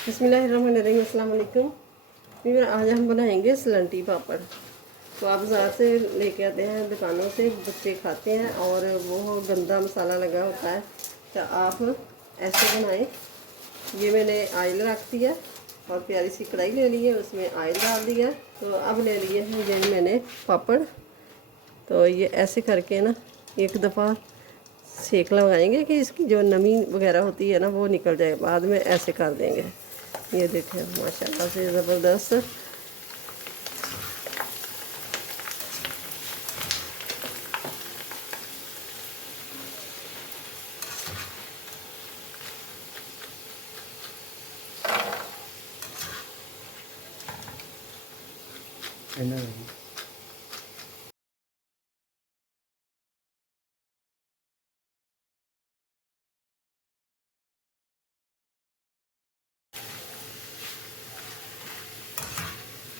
बिस्मिल्लाहिर्रहमानिर्रहीम, अस्सलाम वालेकुम। फिर आज हम बनाएंगे सलंटी पापड़। तो आप बाज़ार से लेके आते हैं, दुकानों से बच्चे खाते हैं और वो गंदा मसाला लगा होता है। तो आप ऐसे बनाएं। ये मैंने आयल रख दिया और प्यारी सी कढ़ाई ले ली है, उसमें आयल डाल दिया। तो अब ले लिए हैं ये मैंने पापड़। तो ये ऐसे करके ना एक दफ़ा सेक लगाएंगे कि इसकी जो नमी वगैरह होती है ना वो निकल जाए। बाद में ऐसे कर देंगे। ये देखें माशाल्लाह से ज़बरदस्त।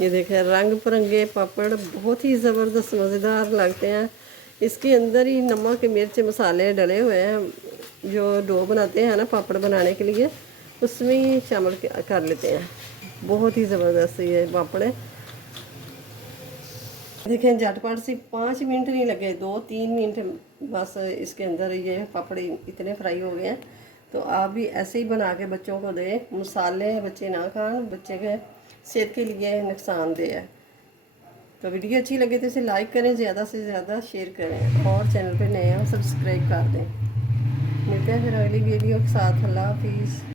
ये देखें रंग बिरंगे पापड़ बहुत ही ज़बरदस्त मज़ेदार लगते हैं। इसके अंदर ही नमक मिर्च मसाले डले हुए हैं। जो डो बनाते हैं ना पापड़ बनाने के लिए, उसमें ही शामिल कर लेते हैं। बहुत ही ज़बरदस्त ये पापड़ है। देखें झटपट से 5 मिनट नहीं लगे, 2-3 मिनट बस इसके अंदर ये पापड़ इतने फ्राई हो गए हैं। तो आप भी ऐसे ही बना के बच्चों को दें। मसाले बच्चे ना खाएं, बच्चे के सेहत के लिए नुकसानदेह है। तो वीडियो अच्छी लगे तो इसे लाइक करें, ज़्यादा से ज़्यादा शेयर करें और चैनल पे नए हैं सब्सक्राइब कर दें। मिलते हैं फिर अगली वीडियो के साथ। अल्लाह हाफिज़।